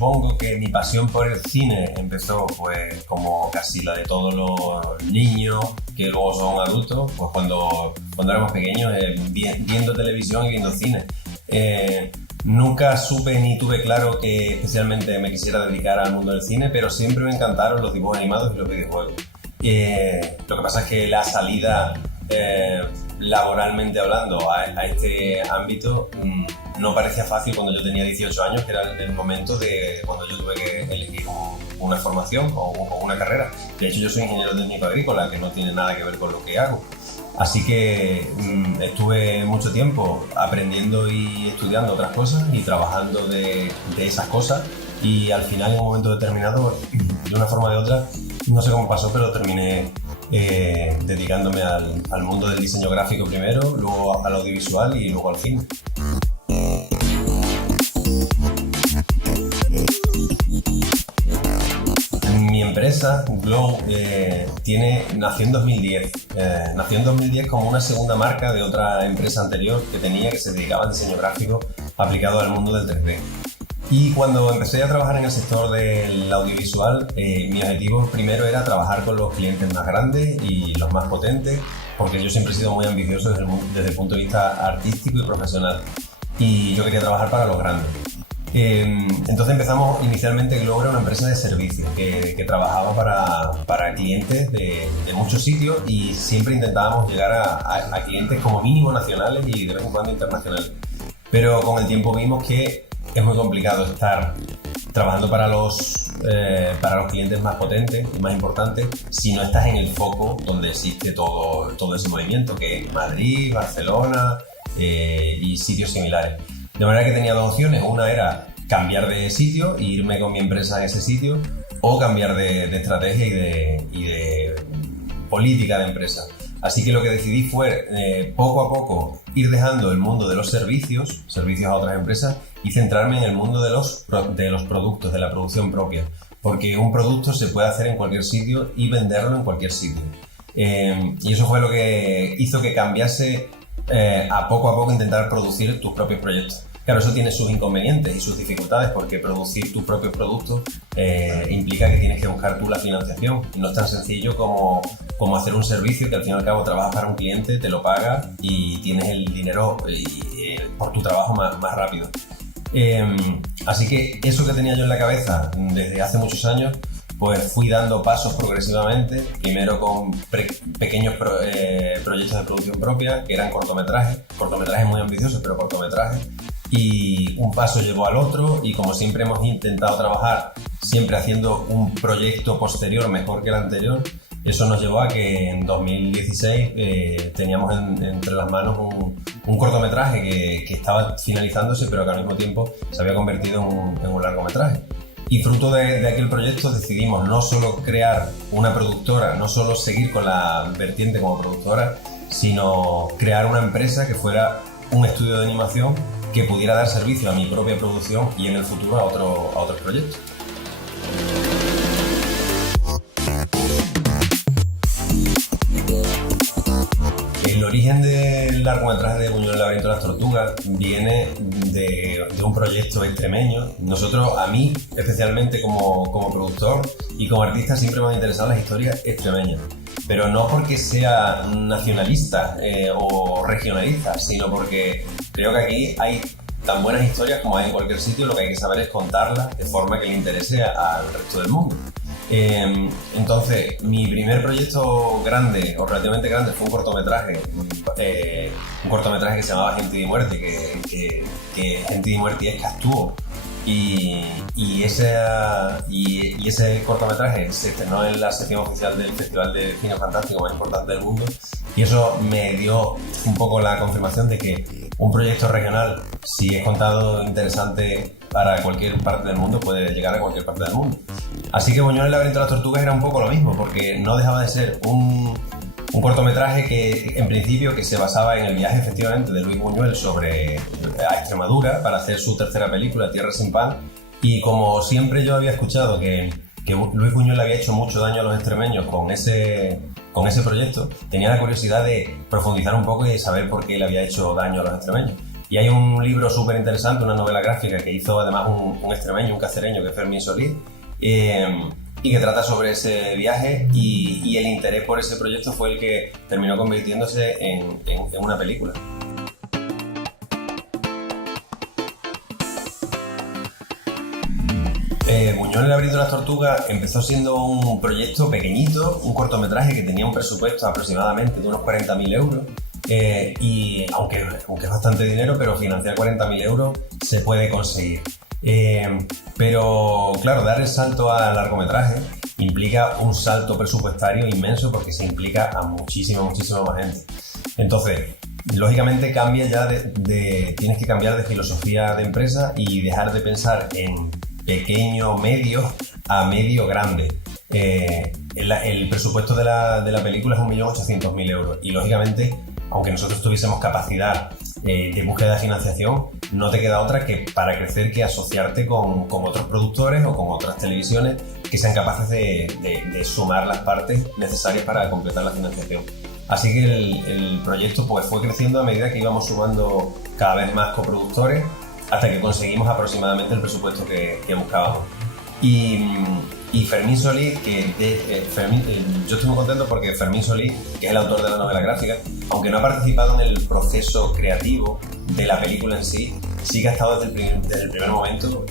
supongo que mi pasión por el cine empezó pues como casi la de todos los niños que luego son adultos, pues cuando éramos pequeños, viendo televisión y viendo cine. Nunca supe ni tuve claro que especialmente me quisiera dedicar al mundo del cine, pero siempre me encantaron los dibujos animados y los videojuegos. Lo que pasa es que la salida, laboralmente hablando, a este ámbito no parecía fácil cuando yo tenía 18 años, que era el momento de cuando yo tuve que elegir una formación o una carrera. De hecho, yo soy ingeniero técnico agrícola, que no tiene nada que ver con lo que hago. Así que estuve mucho tiempo aprendiendo y estudiando otras cosas y trabajando de esas cosas, y al final, en un momento determinado, de una forma o de otra, no sé cómo pasó, pero terminé dedicándome al mundo del diseño gráfico primero, luego al audiovisual y luego al cine. Mi empresa, Glow, nació en 2010. Nació en 2010 como una segunda marca de otra empresa anterior que tenía, que se dedicaba al diseño gráfico aplicado al mundo del 3D. Y cuando empecé a trabajar en el sector del audiovisual, mi objetivo primero era trabajar con los clientes más grandes y los más potentes, porque yo siempre he sido muy ambicioso desde el punto de vista artístico y profesional, y yo quería trabajar para los grandes. Entonces empezamos inicialmente. Glow era una empresa de servicios que trabajaba para clientes de muchos sitios, y siempre intentábamos llegar a clientes como mínimo nacionales y de vez en cuando internacionales. Pero con el tiempo vimos que es muy complicado estar trabajando para los clientes más potentes y más importantes si no estás en el foco donde existe todo ese movimiento, que es Madrid, Barcelona y sitios similares. De manera que tenía dos opciones. Una era cambiar de sitio e irme con mi empresa a ese sitio, o cambiar de estrategia y de política de empresa. Así que lo que decidí fue, poco a poco, ir dejando el mundo de los servicios a otras empresas, y centrarme en el mundo de los productos, de la producción propia. Porque un producto se puede hacer en cualquier sitio y venderlo en cualquier sitio. Y eso fue lo que hizo que cambiase a poco intentar producir tus propios proyectos. Claro, eso tiene sus inconvenientes y sus dificultades, porque producir tus propios productos implica que tienes que buscar tú la financiación. No es tan sencillo como hacer un servicio que al fin y al cabo trabajas para un cliente, te lo paga y tienes el dinero por tu trabajo más rápido. Así que eso que tenía yo en la cabeza desde hace muchos años, pues fui dando pasos progresivamente, primero con pequeños proyectos de producción propia, que eran cortometrajes muy ambiciosos, pero cortometrajes, y un paso llevó al otro, y como siempre hemos intentado trabajar siempre haciendo un proyecto posterior mejor que el anterior, eso nos llevó a que en 2016 teníamos entre las manos un cortometraje que estaba finalizándose, pero que al mismo tiempo se había convertido en un largometraje. Y fruto de aquel proyecto decidimos no solo crear una productora, no solo seguir con la vertiente como productora, sino crear una empresa que fuera un estudio de animación que pudiera dar servicio a mi propia producción y en el futuro a otros proyectos. El origen del largometraje de Buñuel, el laberinto de las tortugas, viene de un proyecto extremeño. A mí especialmente como productor y como artista, siempre me han interesado las historias extremeñas, pero no porque sea nacionalista o regionalista, sino porque creo que aquí hay tan buenas historias como hay en cualquier sitio. Lo que hay que saber es contarlas de forma que le interese al resto del mundo. Entonces, mi primer proyecto grande, o relativamente grande, fue un cortometraje que se llamaba Gente de Muerte, que Gente de Muerte es que actuó. Y ese cortometraje se estrenó en la sección oficial del Festival de Cine Fantástico más importante del mundo, y eso me dio un poco la confirmación de que un proyecto regional, si es contado interesante para cualquier parte del mundo, puede llegar a cualquier parte del mundo. Así que Buñuel, el laberinto de las tortugas era un poco lo mismo, porque no dejaba de ser un cortometraje que en principio que se basaba en el viaje efectivamente de Luis Buñuel a Extremadura para hacer su tercera película, Tierra sin pan. Y como siempre yo había escuchado que Luis Buñuel había hecho mucho daño a los extremeños con ese proyecto, tenía la curiosidad de profundizar un poco y de saber por qué le había hecho daño a los extremeños. Y hay un libro súper interesante, una novela gráfica que hizo además un extremeño, un cacereño, que es Fermín Solís, y que trata sobre ese viaje, y el interés por ese proyecto fue el que terminó convirtiéndose en una película. Buñuel el laberinto de las tortugas empezó siendo un proyecto pequeñito, un cortometraje que tenía un presupuesto aproximadamente de unos 40.000 euros, y aunque es bastante dinero, pero financiar 40.000 euros se puede conseguir. Pero claro, dar el salto al largometraje implica un salto presupuestario inmenso, porque se implica a muchísima más gente. Entonces, lógicamente cambia ya tienes que cambiar de filosofía de empresa y dejar de pensar en pequeño, medio a medio grande. El presupuesto de la película es 1.800.000 euros, y lógicamente, aunque nosotros tuviésemos capacidad de búsqueda de financiación, no te queda otra que, para crecer, que asociarte con otros productores o con otras televisiones que sean capaces de sumar las partes necesarias para completar la financiación. Así que el proyecto pues fue creciendo a medida que íbamos sumando cada vez más coproductores, hasta que conseguimos aproximadamente el presupuesto que buscábamos. Y Fermín Solís, yo estoy muy contento porque Fermín Solís, que es el autor de la novela gráfica, aunque no ha participado en el proceso creativo de la película en sí, sí que ha estado desde el primer momento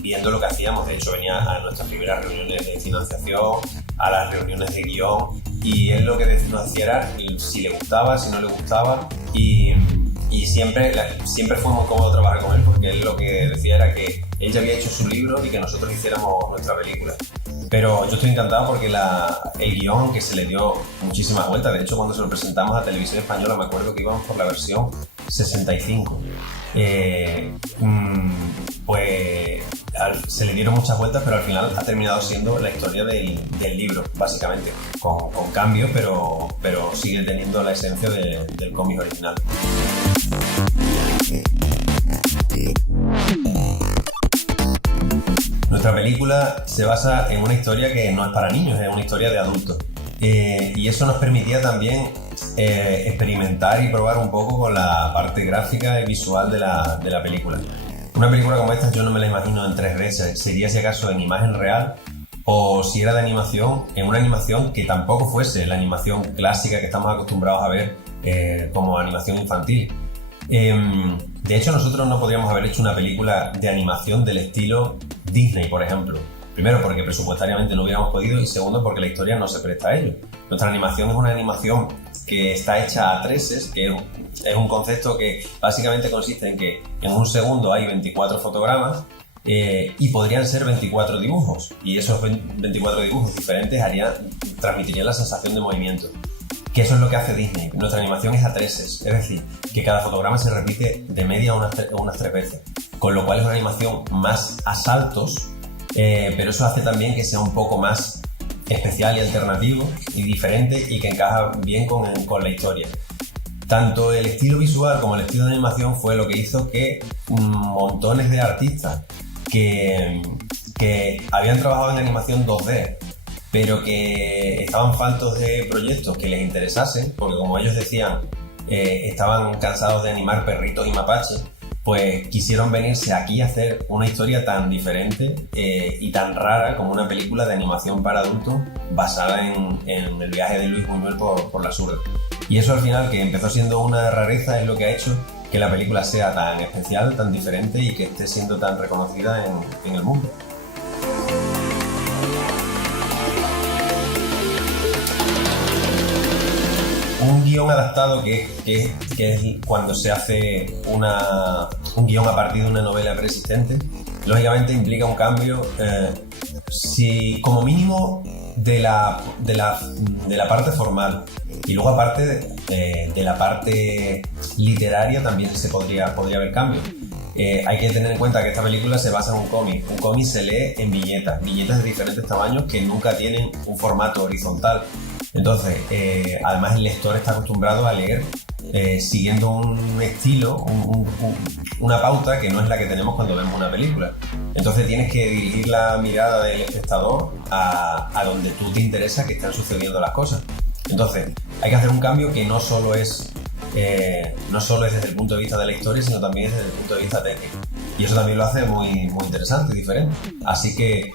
viendo lo que hacíamos. De hecho, venía a nuestras primeras reuniones de financiación, a las reuniones de guión, y él lo que nos decía era si le gustaba, si no le gustaba, y siempre fue muy cómodo trabajar con él, porque él lo que decía era que él ya había hecho su libro y que nosotros hiciéramos nuestra película. Pero yo estoy encantado porque el guión, que se le dio muchísimas vueltas. De hecho, cuando se lo presentamos a Televisión Española, me acuerdo que íbamos por la versión 65. Pues se le dieron muchas vueltas, pero al final ha terminado siendo la historia del libro, básicamente, con cambios, pero sigue teniendo la esencia del cómic original. Nuestra película se basa en una historia que no es para niños, es una historia de adultos. Y eso nos permitía también experimentar y probar un poco con la parte gráfica y visual de la película. Una película como esta yo no me la imagino en 3D, sería si acaso en imagen real, o si era de animación, en una animación que tampoco fuese la animación clásica que estamos acostumbrados a ver como animación infantil. De hecho, nosotros no podríamos haber hecho una película de animación del estilo Disney, por ejemplo. Primero, porque presupuestariamente no hubiéramos podido, y segundo, porque la historia no se presta a ello. Nuestra animación es una animación que está hecha a treses, que es un concepto que básicamente consiste en que en un segundo hay 24 fotogramas y podrían ser 24 dibujos, y esos 24 dibujos diferentes transmitirían la sensación de movimiento. Que eso es lo que hace Disney. Nuestra animación es a treses, es decir, que cada fotograma se repite de media unas 3 veces, con lo cual es una animación más a saltos, pero eso hace también que sea un poco más especial y alternativo y diferente, y que encaja bien con la historia. Tanto el estilo visual como el estilo de animación fue lo que hizo que montones de artistas que habían trabajado en animación 2D, pero que estaban faltos de proyectos que les interesasen, porque como ellos decían, estaban cansados de animar perritos y mapaches, pues quisieron venirse aquí a hacer una historia tan diferente y tan rara como una película de animación para adultos basada en el viaje de Luis Buñuel por la Surda. Y eso, al final, que empezó siendo una rareza, es lo que ha hecho que la película sea tan especial, tan diferente, y que esté siendo tan reconocida en el mundo. Un guión adaptado, que es cuando se hace un guión a partir de una novela preexistente, lógicamente implica un cambio, como mínimo, de la parte formal, y luego, aparte de la parte literaria, también podría haber cambios. Hay que tener en cuenta que esta película se basa en un cómic. Un cómic se lee en viñetas de diferentes tamaños que nunca tienen un formato horizontal. Entonces, además, el lector está acostumbrado a leer siguiendo un estilo, una pauta que no es la que tenemos cuando vemos una película. Entonces tienes que dirigir la mirada del espectador a donde tú te interesa que están sucediendo las cosas. Entonces hay que hacer un cambio que no solo es no solo es desde el punto de vista de la historia, sino también desde el punto de vista técnico. Y eso también lo hace muy, muy interesante y diferente. Así que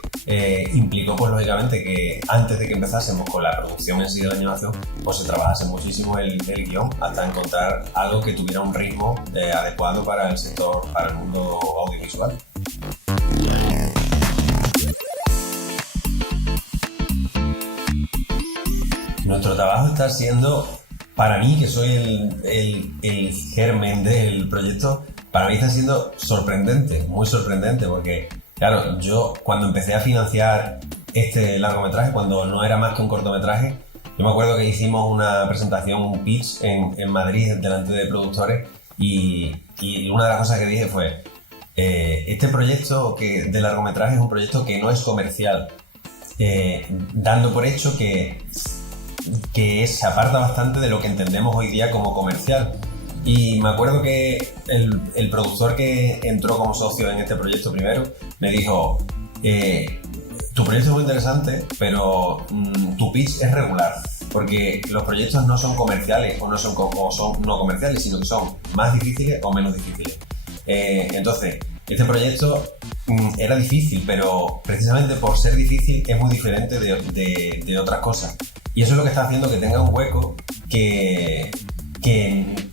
implicó, pues lógicamente, que antes de que empezásemos con la producción en sí de la animación, pues se trabajase muchísimo el guión hasta encontrar algo que tuviera un ritmo adecuado para el sector, para el mundo audiovisual. Nuestro trabajo está siendo, para mí, que soy el germen del proyecto, para mí está siendo sorprendente, muy sorprendente, porque, claro, yo cuando empecé a financiar este largometraje, cuando no era más que un cortometraje, yo me acuerdo que hicimos una presentación, un pitch en Madrid delante de productores y una de las cosas que dije fue este proyecto de largometraje es un proyecto que no es comercial, dando por hecho que se aparta bastante de lo que entendemos hoy día como comercial. Y me acuerdo que el productor que entró como socio en este proyecto primero me dijo: tu proyecto es muy interesante, pero tu pitch es regular, porque los proyectos no son comerciales o son no comerciales, sino que son más difíciles o menos difíciles. Entonces, este proyecto era difícil, pero precisamente por ser difícil es muy diferente de otras cosas. Y eso es lo que está haciendo que tenga un hueco que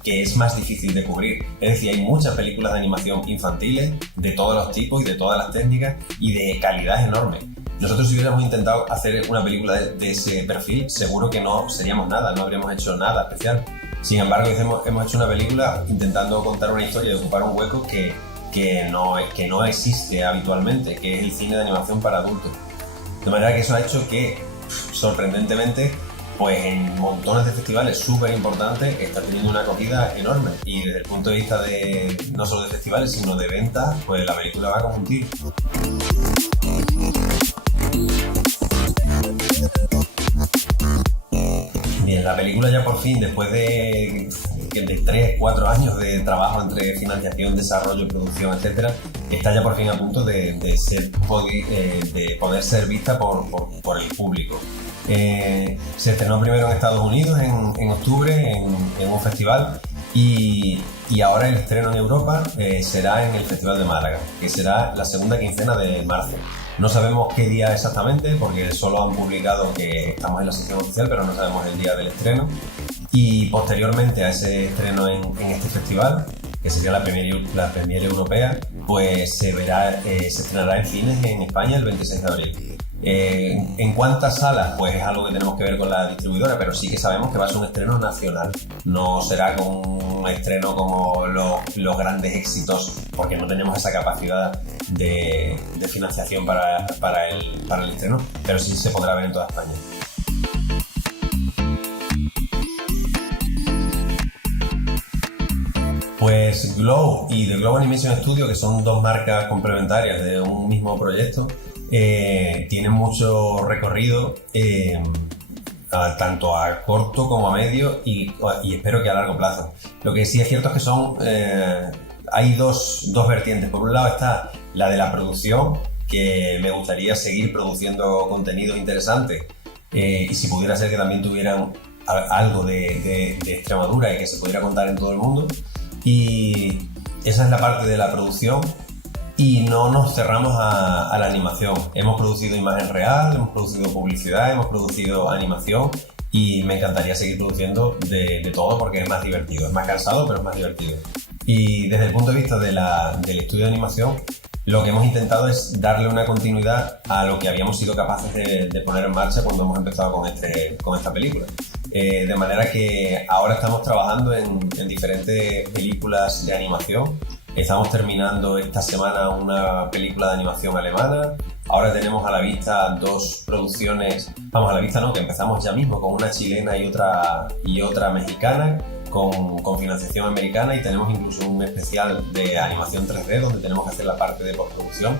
es más difícil de cubrir. Es decir, hay muchas películas de animación infantiles de todos los tipos y de todas las técnicas y de calidad enorme. Nosotros, si hubiéramos intentado hacer una película de ese perfil, seguro que no seríamos nada, no habríamos hecho nada especial. Sin embargo, hemos hecho una película intentando contar una historia y ocupar un hueco que no existe habitualmente, que es el cine de animación para adultos. De manera que eso ha hecho que, sorprendentemente, pues en montones de festivales súper importantes está teniendo una acogida enorme, y desde el punto de vista de no solo de festivales sino de ventas, pues la película va como un tiro. Bien, la película ya por fin, después de 3-4 años de trabajo entre financiación, desarrollo, producción, etcétera, está ya por fin a punto de poder ser vista por el público. Se estrenó primero en Estados Unidos en octubre en un festival, y ahora el estreno en Europa será en el Festival de Málaga, que será la segunda quincena de marzo. No sabemos qué día exactamente, porque solo han publicado que estamos en la sección oficial, pero no sabemos el día del estreno. Y posteriormente a ese estreno en este festival, que sería la premier europea, pues se estrenará en cines en España el 26 de abril. ¿En cuántas salas? Pues es algo que tenemos que ver con la distribuidora, pero sí que sabemos que va a ser un estreno nacional. No será un estreno como los grandes éxitos, porque no tenemos esa capacidad de financiación para el estreno, pero sí se podrá ver en toda España. Pues Glow y The Glow Animation Studio, que son dos marcas complementarias de un mismo proyecto, tienen mucho recorrido, tanto a corto como a medio y espero que a largo plazo. Lo que sí es cierto es que hay dos vertientes. Por un lado está la de la producción, que me gustaría seguir produciendo contenido interesante, y si pudiera ser que también tuvieran algo de Extremadura y que se pudiera contar en todo el mundo. Y esa es la parte de la producción, y no nos cerramos a la animación. Hemos producido imagen real, hemos producido publicidad, hemos producido animación, y me encantaría seguir produciendo de todo, porque es más divertido. Es más cansado, pero es más divertido. Y desde el punto de vista del estudio de animación, lo que hemos intentado es darle una continuidad a lo que habíamos sido capaces de poner en marcha cuando hemos empezado con esta película. De manera que ahora estamos trabajando en diferentes películas de animación. Estamos terminando esta semana una película de animación alemana. Ahora tenemos a la vista dos producciones, vamos, a la vista no, que empezamos ya mismo con una chilena y otra mexicana con financiación americana, y tenemos incluso un especial de animación 3D donde tenemos que hacer la parte de postproducción,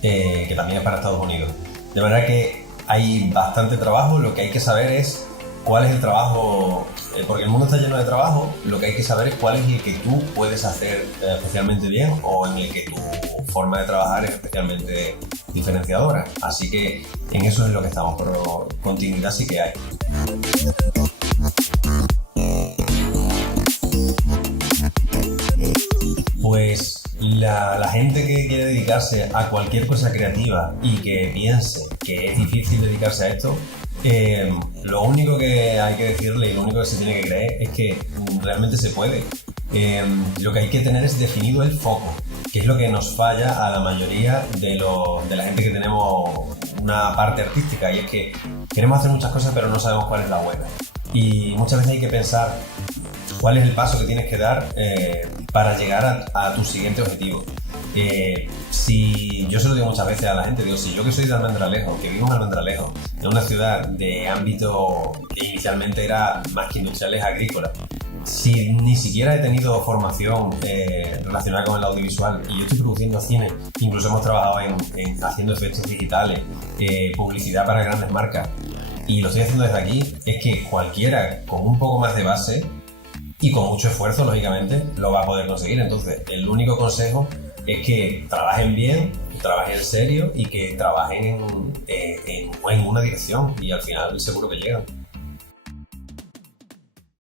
que también es para Estados Unidos. De manera que hay bastante trabajo. Lo que hay que saber es cuál es el trabajo, porque el mundo está lleno de trabajo. Lo que hay que saber es cuál es el que tú puedes hacer especialmente bien, o en el que tu forma de trabajar es especialmente diferenciadora. Así que en eso es lo que estamos, pero continuidad sí que hay. gente que quiere dedicarse a cualquier cosa creativa y que piense que es difícil dedicarse a esto, lo único que hay que decirle y lo único que se tiene que creer es que realmente se puede. Lo que hay que tener es definido el foco, que es lo que nos falla a la mayoría de la gente que tenemos una parte artística, y es que queremos hacer muchas cosas pero no sabemos cuál es la buena. Y muchas veces hay que pensar cuál es el paso que tienes que dar para llegar a tu siguiente objetivo. Si yo se lo digo muchas veces a la gente, digo, si yo que soy de Almendralejo, que vivo en Almendralejo, en una ciudad de ámbito que inicialmente era más que industrial, es agrícola, si ni siquiera he tenido formación relacionada con el audiovisual y yo estoy produciendo cine, incluso hemos trabajado en haciendo efectos digitales, publicidad para grandes marcas, y lo estoy haciendo desde aquí, es que cualquiera con un poco más de base y con mucho esfuerzo, lógicamente, lo va a poder conseguir. Entonces, el único consejo es que trabajen bien, que trabajen en serio y que trabajen en una dirección, y al final seguro que llegan.